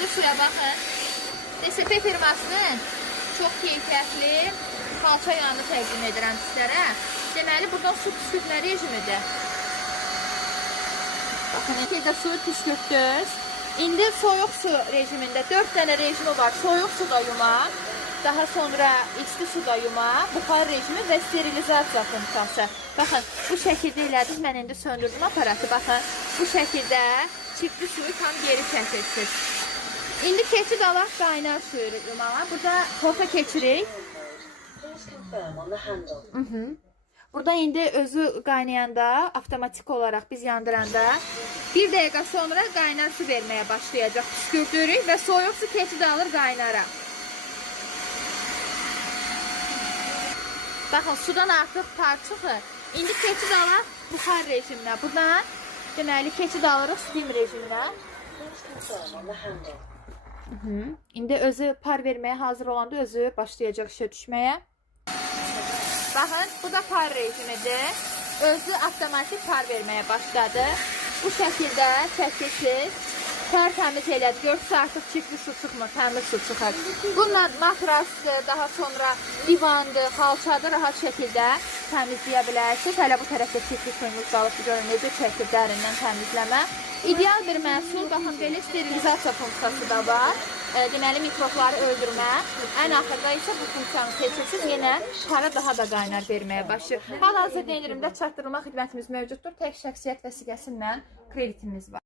İstili suya baxın. DSP firmasının çox keyfiyyətli salça yağını təqdim edirəm sizlərə. Deməli, buradan su püskürtmə rejimidir. Baxın, ilkdə suyu püskürtdünüz. İndi soyuq su rejimində 4 dənə rejimi var. Soyuq suda yumaq, daha sonra isti suda yumaq, buxar rejimi və sterilizasiya funksiyası. Baxın, bu şəkildə elədiniz. Mən indi söndürdüm aparatı. Baxın, bu şəkildə çiftli suyu tam geri çəkirsiniz. İndi keçid alaq qaynar suyu yumağa. Burada toka keçirik. Burada indi özü qaynayanda, avtomatik olaraq biz yandıranda 1 dəqiqə sonra qaynar su verməyə başlayacaq. Püskürtürük və soyuq su keçid alır qaynara. Baxın, sudan artıq par çıxır. İndi keçid alaq buxar rejiminə. Buradan deməli keçid alırıq steam rejiminə. İndi özü par verməyə hazır olanda özü başlayacaq işə düşməyə. Baxın, bu da par rejimidir. Özü avtomatik par verməyə başladı. Bu şəkildə çəkirsiniz. Tərtəmiz elədi. Görürsünüz, artıq çiftli su çıxmır, təmiz su çıxır. Bununla matrasdır, daha sonra divandır, xalçadır, rahat şəkildə təmizləyə bilərsiniz. Hələ bu tərəfdə çiftli suyumuz qalıb, görün necə çəkir dərindən təmizləmə. İdeal bir məhsul, baxın, belə sterilizasiya funksiyası da var. Deməli, mikrobları öldürmə. Ən axırda isə bu funksiyanı seçirsiniz, yenə para daha da qaynar verməyə başlayır. Hal-hazırda endirimdə çatdırılma xidmətimiz mövcuddur. Tək şəxsiyyət vəsiqəsindən kreditimiz var.